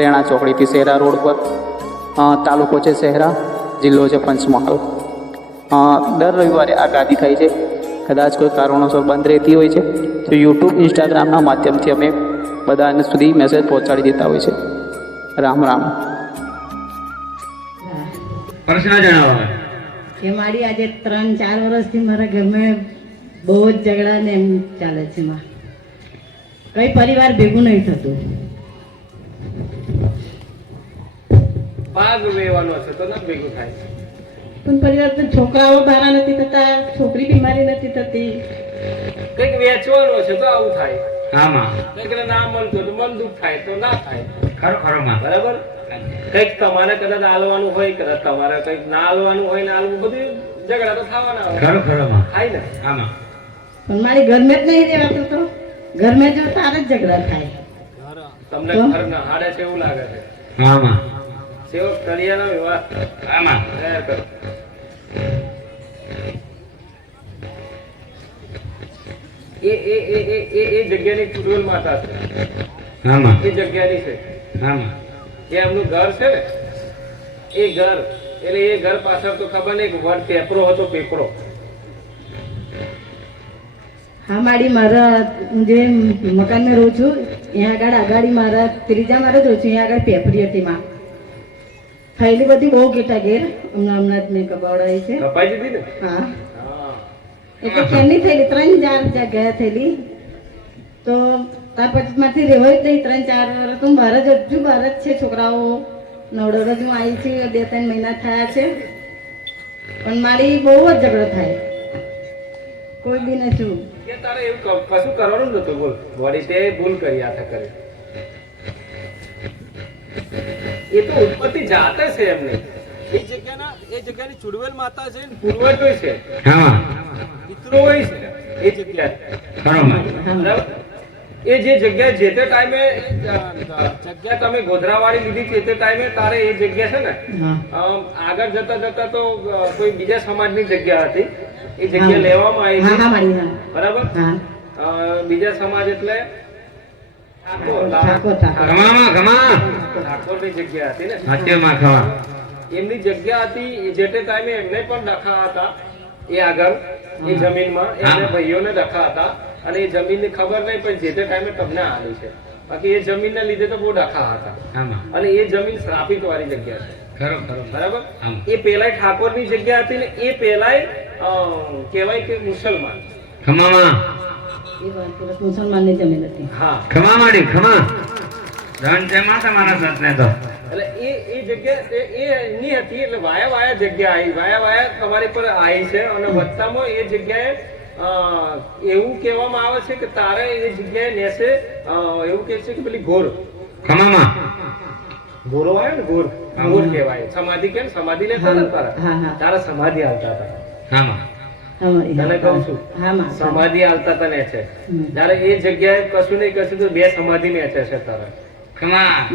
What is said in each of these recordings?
Rena ચોકડીથી Shehera road પર તાલુકો છે શહેરા જિલ્લો છે પંચમહાલ. દર રવિવારે આ ગાદી થાય છે. કદાચ કોઈ કારણોસર બંધ રહેતી હોય છે. તો યુટ્યુબ ઇન્સ્ટાગ્રામના માધ્યમથી અમે બધાને સુધી મેસેજ પહોંચાડી દેતા હોય છે. રામ રામ. પ્રશ્ન જણાવો કે મારી આજે ત્રણ ચાર વર્ષથી મારા ઘરમાં બહુ જ ઝઘડા ને એમ ચાલે છે માં. કઈ પરિવાર ભેગું નહીં થતું. ભાગ વેવાનો છે તો ન ભેગું થાય. પણ પરિવાર છોકરાઓ બારા નથી થતા છોકરી બીમારી નથી થતી. કંઈક વેચવાનો છે તો આવું થાય. આમાં કંઈક ના મળતું તો મન દુઃખ થાય તો ના થાય. ખરો ખરો માં. બરાબર? કંઈક તમારે કદાચ આલવાનું હોય કદાચ તમારે કંઈક ના આલવાનું હોય ને આલવું બધું ઝઘડા તો થવાના હોય. ખરો ખરો માં. થાય ને? આમાં પણ મારી ઘરમે જ નહીં રહેવાતું તો ઘરમે જો તારે જ ઝઘડા થાય. તમને ઘર ના હાડે છે એવું લાગે છે. આમાં સેવક કરિયાનો વિવાહ આમાં. તૈયાર કરો. એ એ એ એ એ એ જગ્યાની ચુડવેલ માતા છે. આમાં. એ જગ્યાની છે. આમાં. એ એમનું ઘર છે ને? એ ઘર. એટલે એ ઘર પાછળ તો ખબર નહીં કે વડ પેપરો હતો પેપરો. હા મારી મારા જે મકાનમાં રહું છું ત્યાં આગળ આગાડી મારા ત્રીજા મારે જ રહું છું અહીંયા આગળ પેપરી હતી માં થયેલી બધી બહુ ઘેટા ઘેર હમણાં હમણાં જ મેં કબાવડાવી છે. કપાઈ દીધી ને? હા. હા. એટલે કેમની થયેલી ત્રણ ચાર ગયા થયેલી. તો ત્યાર પછી માંથી રહેવાય નહીં ત્રણ ચાર વર્ષ તો બહાર જ હજુ બહાર જ છે છોકરાઓ. નવડો જ હું આવી છું બે ત્રણ મહિના થયા છે. પણ મારી બહુ જ ઝઘડો થાય. કોઈ બી નથી તારે એવું કશું કરવાનું નતું બોલ. વળી તે ભૂલ કરી આ કરે. એ તો ઉત્પત્તિ જાતે છે એમની. એ જગ્યાના એ જગ્યાની ચુડવેલ માતા છે પૂર્વજો છે. આમાં પિતૃઓ છે એ જગ્યા. બરાબર. એ જે જગ્યા જે તે ટાઈમે જગ્યા તમે ગોધરાવાળી લીધી છે તે ટાઈમે તારે એ જગ્યા છે ને આગળ જતા જતા તો કોઈ બીજા સમાજની જગ્યા હતી. એ જગ્યા લેવામાં આવી હા હા હા બરાબર? અ, બીજા સમાજ એટલે એમની જગ્યા હતી જે તે ટાઈમે એમને પણ ડખા હતા એ આગળ એ જમીનમાં એમને. ભાઈઓને ડખા હતા અને એ જમીનની ખબર નહીં પણ જે તે ટાઈમે તમને આવી છે. બાકી એ જમીનને લીધે તો બહુ ડખા હતા. અને એ જમીન શ્રાપિત વાળી જગ્યા છે. બરાબર. એ પેલાય ઠાકોરની જગ્યા હતી ને એ પેલાય કેવાય કહેવાય કે મુસલમાન. ખમામાં મુસલમાનની જમીન હતી હા. ખમા માડી ખમા. ધન છે માં તમારા સતને તો. એટલે એ એ જગ્યા એ એની હતી એટલે વાયા વાયા જગ્યા આવી. વાયા વાયા તમારી પર આવી છે અને વત્તામાં એ જગ્યાએ એવું કહેવામાં આવે છે કે તારે એ જગ્યાએ નેસે એવું કહે છે કે પેલી ઘોર. ખમામાં. ગોરો આવે ને ગોર ગોર કહેવાય. સમાધિ કેમ? સમાધિ લેતા હતા ને તારા? હા હા. તારા સમાધિ આવતા હતા. હા. તને કહું છું. સમાધિ આવતા તને છે. હમ. એ જગ્યાએ કશું નહીં કશું તો બે સમાધિ ને છે છે તારે. હા.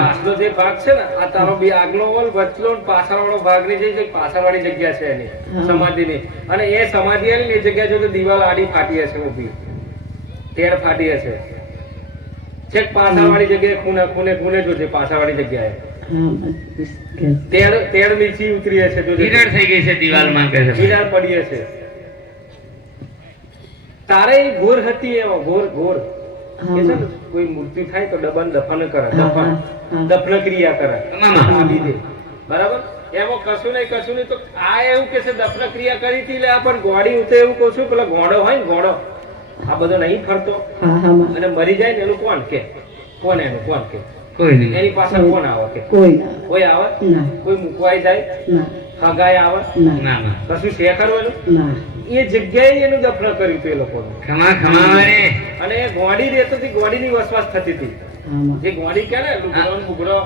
આજનો જે ભાગ છે ને આ તારો બી આગલો વોલ વચલો પાછળ વાળો ભાગની જે પાછળ વાળી જગ્યા છે એની સમાધિ ની અને એ સમાધિ એ જગ્યા જો દિવાલ આડી ફાટી હશે ઊભી. તેડ ફાટી હશે છેક પાછળવાળી જગ્યાએ ખૂને ખૂને ખૂને જોજે પાછળવાળી જગ્યાએ. હા બસ. તેડ તેડ નીચી ઉતરી હશે જોજે થઈ ગઈ છે દિવાલમાં કે છે. પડી હશે તારે ઘોર હતી એવો ઘોર ઘોર. કે છે કોઈ મૃત્યુ થાય તો દબન દફન કરે દફન. દફન ક્રિયા કરે તમામ. આ લીધે. બરાબર? એમાં કશું નહીં કશું નહીં. તો આ એવું કે છે દફન ક્રિયા કરી હતી એટલે આ પણ ગોળી હું એવું કહું છું પેલો ઘોડો હોય ને ઘોડો આ બધો નહીં ફરતો. હા હા માં અને મરી જાય ને એનું કોણ કે? કોણ એનું કોણ કે? કોઈ નહીં. એની પાછળ કોણ આવે કે? કોઈ કોઈ આવે? કોઈ મૂકવાઈ જાય? હગાય આવે? ના. ના ના. કશું શેખર હોય ના. એ જગ્યાએ એનું દફન કર્યું હતું એ લોકોનું. ખમા ખમા. અને એ ગોળી રહેતી હતી ગોળીની વસવાસ થતી હતી. જે ગોડી કે ને લુગડો ને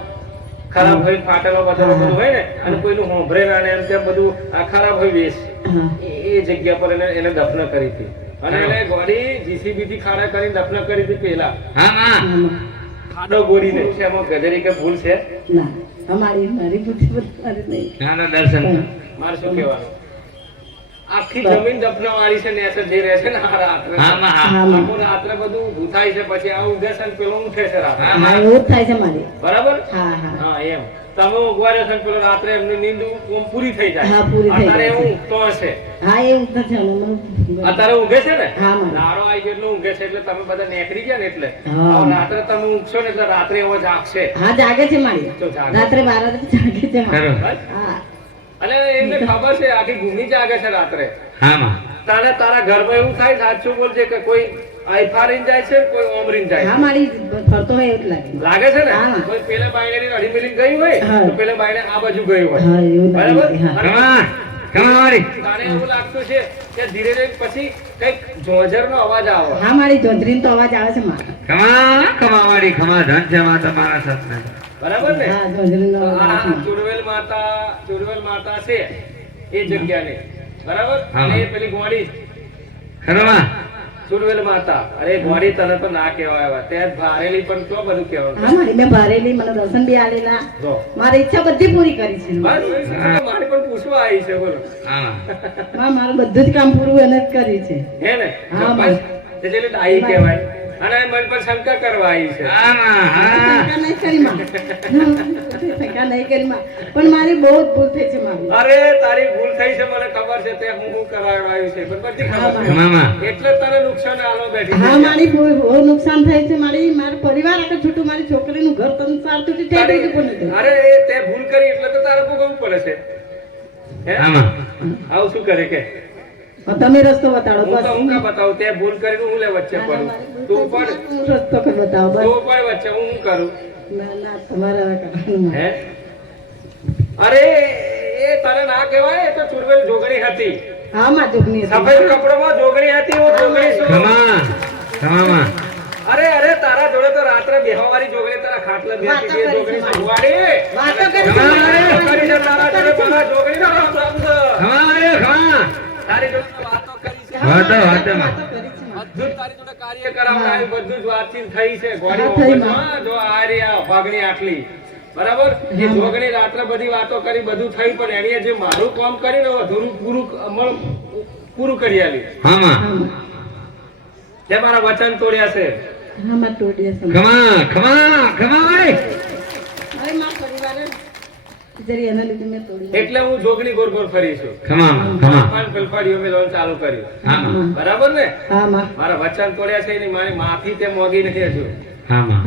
ખરાબ હોય ફાટેલો બધો બધું હોય ને અને કોઈનું હોંભરે ના એમ તેમ બધું આ ખરાબ હોય વેશ. એ એ જગ્યા પર એને એને દફન કરી હતી. અને એને ગોડી જીસીબી થી ખાડા કરીને દફન કરી હતી પેલા હા માં આમાં. ખાડો ગોળીને છે એમાં ગજરી કે ભૂલ છે? ના અમારી મારી બુદ્ધિ બધી નહીં. ના દર્શન મારે શું કહેવાનું? આખી જમીન દફનાવાળી છે ને જે રહે છે ને આ રાત્રે. હા હા આખું રાત્રે બધું ઊભું છે પછી આ ઉગે છે ને પેલો ઉઠે છે રાત્રે. હા, હા. એવું થાય છે મારી. બરાબર? હા હા. હા એમ. તમે રહ્યો ને પેલો રાત્રે એમની નીંદ પૂરી થઈ જાય. હા, પૂરી થઈ અત્યારે જાય એવું છે. ઊંઘતો હશે. હા એ જ છે અત્યારે ઊંઘે છે ને? હા, નારો આવી ગયો એટલે ઊંઘે છે એટલે તમે બધા નેકરી ગયા ને એટલે. રાત્રે તમે ઊંઘશો ને એટલે રાત્રે એવો જાગશે. હા જાગે છે મારી. રાત્રે બાર વાગે જાગે છે. હા. અને એમને ખબર છે આખી ઘૂમી જાગે છે રાત્રે. હા માં. તારે તારા ઘરમાં એવું થાય સાચું બોલજે કે કોઈ આઈફારીન જાય છે કોઈ ઓમરીન જાય હા મારી ફરતો હોય એટલે લાગે. લાગે છે ને? કોઈ પેલે બાયણે અડી મિલી ગઈ હોય તો પેલે બાયણે આ બાજુ ગઈ હોય. હા એવું બરાબર? તારે એવું લાગતું છે કે ધીરે ધીરે પછી કંઈક જોજર નો અવાજ આવે. હા મારી જોંધરીનો તો અવાજ આવે છે મારા કમા કમા વાળી કમા ધન છે તમારા સતને. બરાબર ને? ચુડવેલ માતા ચુડવેલ માતા છે એ જગ્યાને. બરાબર? અને એ પેલી ગોળી. ખરો માં ચુડવેલ માતા. અરે ગોળી તને તો ના કહેવાય હવે તે ભારેલી પણ તો બધું કહેવાનું. હા મારી મેં ભારેલી મને દર્શન બી આલેલા. મારી ઈચ્છા બધી પૂરી કરી છે. બસ મારે પણ પૂછવા આવી છે બોલો. હા. માં મારું બધું જ કામ પૂરું એને જ કરી છે. હે ને? હા. એટલે ડાઈ કહેવાય. અને મન પર શંકા કરવા આવી છે. શંકા નહીં કરી માં. પણ મારી બહુ જ ભૂલ થઈ છે મારી. અરે તારી ભૂલ થઈ છે મને ખબર છે તે હું હું કરાવવા આવ્યું છે. પણ બધી ખબર છે. કમા એટલે તને નુકસાન આલો બેઠી હા મારી બહુ નુકસાન થાય છે. મારી મારો પરિવાર આખો છૂટું મારી છોકરીનું ઘર તને સારતું છે તે પણ અરે તે ભૂલ કરી એટલે તો તારે ભોગવવું પડે છે. હે? આવું શું કરે કે? તમે રસ્તો બતાડો બસ હું કા બતાવું તે ભૂલ કરીને હું લે વચ્ચે પડું તું પણ રસ્તો કઈ બતાવ બસ તું પણ વચ્ચે હું શું કરું ના ના તમારા હે અરે એ તારે ના કહેવાય એ તો ચુરવેલ જોગણી હતી હા માં જોગણી સફેદ કપડામાં જોગણી હતી હું જોગણી છું કમા કમા અરે અરે તારા જોડે તો રાત્રે બેહવારી જોગણી તારા ખાટલા બેસી બે જોગણી સુવાડી. વાતો કરી તારા જોડે મારા જોગણીનો શબ્દ. કમા વાળી કમા તારી જોડે વાતો કરી છે. વાતો વાતો. માં વાતો કરી છે. માં. બધું જ તારી જોડે કાર્ય કરાવડાવ્યું, બધું જ વાતચીત થઈ છે. ગોળી હા, થઈ વગરમાં. માં જો આ રહી ભાગણી આટલી. બરાબર? જે જોગણી રાત્રે બધી વાતો કરી બધું થઈ પણ એણીએ જે મારું કામ કરીને અધૂરું પૂરું અમલ પૂરું કરી આલ્યું હા. જે મારા વચન તોડ્યા છે. હા માં છે કમા વાળી અરે માં પરિવારે જરી એના લીધે મેં તોડી એટલે હું જોગણી ગોર ગોર ફરી છું. કમા માં કમા પાંચ પલફાડીઓ ચાલુ કર્યું. બરાબર ને? હા માં. મારા વચન તોડ્યા છે એની મારી માફી તે મોગી નથી હજુ. હા માં.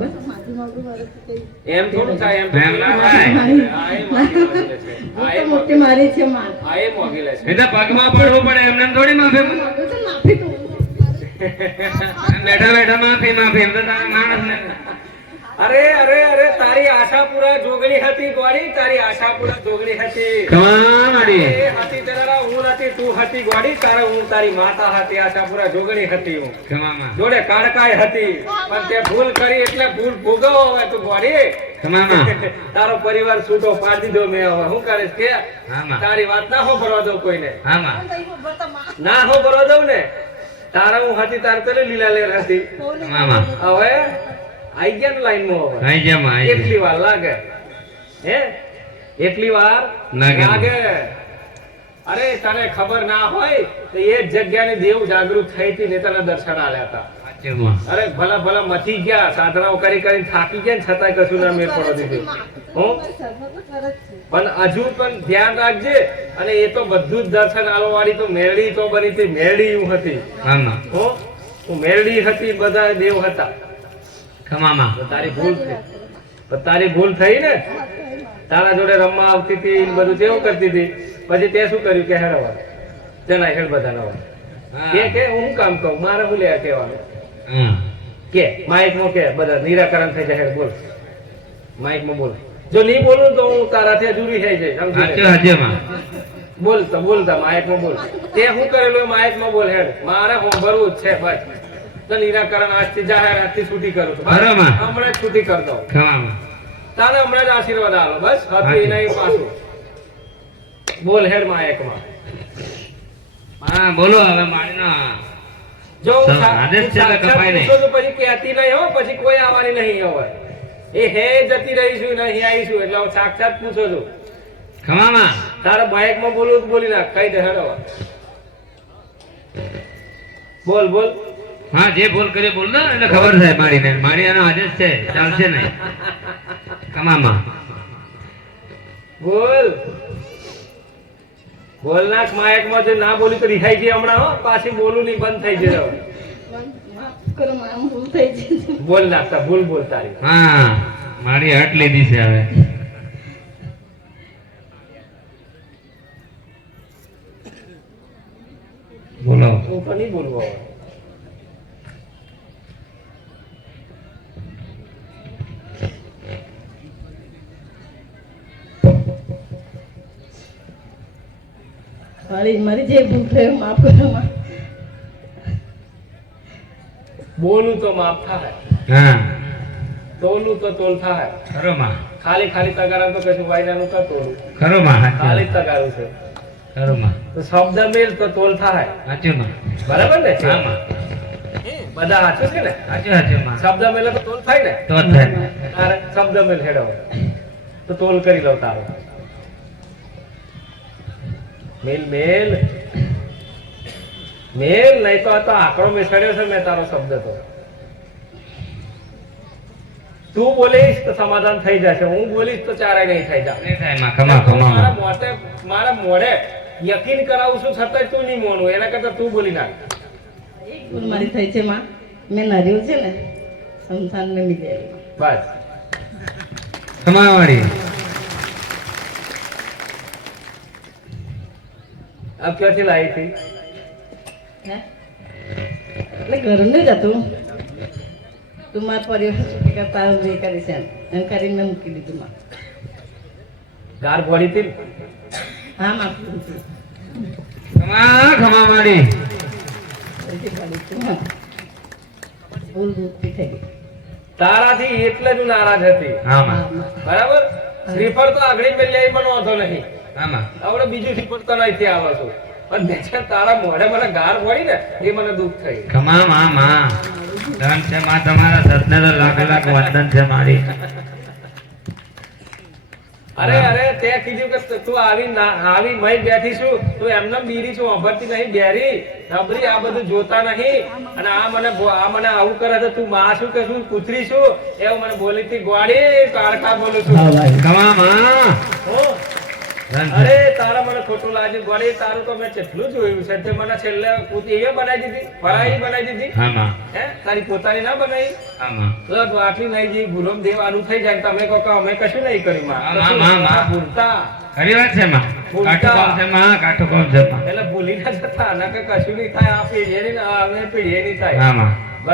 બસ માથું મારું મારું એમ થોડું થાય એમ એમ ના થાય. મોગી મોગી મોટી મારી છે માં. આ એ મોગી લે છે. એટલે પગમાં પડવું પડે? એમને થોડી માફી માફી તો બેઠા બેઠા માફી માફી. એમ તો માણસ ને અરે અરે અરે તારી આશાપુરા જોગણી હતી ગોળી તારી આશાપુરા જોગણી હતી. કમા હતી તેરા હું હતી તું હતી ગોળી તારા હું તારી માતા હતી આશાપુરા જોગણી હતી હું. કમા જોડે કાળકાય હતી પણ તે ભૂલ કરી એટલે ભૂલ ભોગવો હવે તું ગોળી. કમા તારો પરિવાર છૂટો પાડી દીધો મેં હવે. હું કરીશ કે તારી વાત ના હો ભરવા દઉં કોઈને. ના હો ભરવા દઉં ને? તારા હું હતી તાર પેલી લીલા લેર હતી. હવે? આઈ ગયા ને લાઈનમાં હવે આઈ ગયા માં એટલી વાર લાગે. હે? એટલી વાર લાગે. અરે તને ખબર ના હોય તો એ જગ્યાની દેવ જાગૃત થઈ હતી ને તને દર્શન આલ્યા હતા. અરે ભલા ભલા મચી ગયા સાધનાઓ કરી કરીને થાકી ગયા ને છતાંય કશું ના મેળ પડો દીધું. હું? પણ હજુ પણ ધ્યાન રાખજે. અને એ તો બધું જ દર્શન આલવા વાળી તો મેળી તો બની હતી મેળી હતી. હા હું? મેળી હતી બધા દેવ હતા. કમા માં તારી ભૂલ થઈ. તારી ભૂલ થઈ ને? તારા જોડે રમવા આવતી હતી બધું તેવું કરતી હતી. પછી તે શું કર્યું? કે હેડ હવે હેડ બધા નવા કે કે હું કામ કહું? મારે લે કહેવાનું. કે માઇકમાં કે બધા નિરાકરણ થઈ જાય. બોલ. માઇકમાં બોલ. જો નહીં બોલું તો હું તારાથી અધૂરી થઈ જાય સમજી બોલતા માં બોલતા બોલતા માઇકમાં બોલ. તે શું કરેલું? એ માઇકમાં બોલ હેડ. મારે હોંભરવું જ છે બસ. તો નિરાકરણ આજથી જાહેરાતથી છૂટી કરું છું. બરાબર. હમણાં છૂટી કરી દઉં. ખવામાં. તારે હમણાં જ આશીર્વાદ આલો. બસ. હતી નહીં પાછું. બોલ હેડમાં એકમાં. હા બોલો હવે મારીનો. જો આદેશ છે એટલે સાક્ષાત કપાય નહીં. તો પછી કહેતી નહીં હો પછી કોઈ આવવાની નહીં હોય એ હે જતી રહીશું નહીં આવીશું એટલે હું સાક્ષાત પૂછો છું. ખમામાં તારા બાઇકમાં બોલું બોલી નાખ કઈ દે હેડ. બોલ બોલ. હા જે બોલ કર્યો બોલ ને એટલે ખબર થાય મારીને. મારી એનો આદેશ છે ચાલશે નહીં. કમામાં. બોલ. બોલ નાખ માયકમાં જો ના બોલી તો રિહાઈ ગઈ હમણાં હો. પાછી બોલું નહીં બંધ થઈ જશે હવે. કરો માં બોલ નાખતા ભૂલ બોલ તારી. હા મારી હટ લીધી છે હવે. બોલો. હું તો નહીં બોલવો હવે. મારી મારી જે ભૂલ થઈ માફ કરો બોલું તો માફ થાય. હા. તોલું તો તોલ થાય. ખરો માં ખાલી ખાલી તગારા તો કશું વાયદાનું તો તોલું. ખરો માં ખાલી તગારું છે. ખરો માં તો શબ્દ મેલ તો તોલ થાય. સાચું માં બરાબર ને? હા માં બધા સાચું છે ને? સાચું સાચું માં શબ્દ મેલે તો તોલ થાય ને? તો થાય. શબ્દ મેલ હેડો તો તોલ કરી લઉં તારો. મેલ મેલ. મેલ નહીં તો આ તો આંકડો બેસાડ્યો છે મેં તારો શબ્દ તો. તું બોલીશ તો સમાધાન થઈ જશે. હું બોલીશ તો ચારે નહીં થઈ જાય નહીં થાયમાં ખમા ખમા મારા માં મોતે મારા મોઢે યકીન કરાવું છું છતાં તું નહીં મોનું. એના કરતા તું બોલી નાખ. એક ભૂલ મારી થઈ છે માં. મેં નર્યું છે ને સંસાર ને મિલેલું બસ. ખમા ક્યાંથી લાવી હતી? હે? એટલે ઘરનું જ હતું. તું મારા પરિવાર સુધી કરતા જે કરી છે એમ. એમ કરીને મેં મૂકી દીધું માં ગાર ભળી હતી? હા માં ખમા ખમા વાળી ભૂલ ભૂલથી થઈ તારાથી એટલે જ નારાજ હતી. હા. બરાબર? શ્રીફળ તો આગળ મેલ્યા પણ વાંધો નહીં. આપણે બીજું શ્રીફળ તો નથી આવો છું. પણ બેચારા તારા મોઢે મને ગાર પડી ને એ મને દુઃખ થઈ કમા મા મા. ધન છે મા તમારા સતને તો લાખ લાખ વંદન છે મારી. અરે અરે તે કીધું કે તું આવી આવી મય બેઠી છું તું એમને બીરી છું અભરતી નહીં બેરી. નબરી આ બધું જોતા નહીં. અને આ મને આ મને આવું કરે તો તું માં છું કે શું કૂતરી છું? એવું મને બોલી તી ગોળી કાળકા બોલું છું. કમા માં. અરે તારા મને ખોટું લાગ્યું. ગોળી તારું તો મેં કેટલું જોયું છે તે મને છેલ્લે કૂતી એ બનાવી દીધી. ફરાઈ બનાવી દીધી. હા હે. તારી પોતાની ના બનાવી? હા તો તું આટલી નહીં જી ગુરમ દેવ આનું થઈ જાય તમે કહો કે અમે કશું નહીં કર્યું માં. માં, માં, ભૂલતા. ખરી વાત છે માં. કાઠો કોમ છે માં કાઠો કોમ છે માં. એટલે ભૂલી ના જતા. ના કે કશું નહીં થાય. આ પેઢીએ નહીં ને આ અમે પેઢીએ નહીં થાય. હા માં.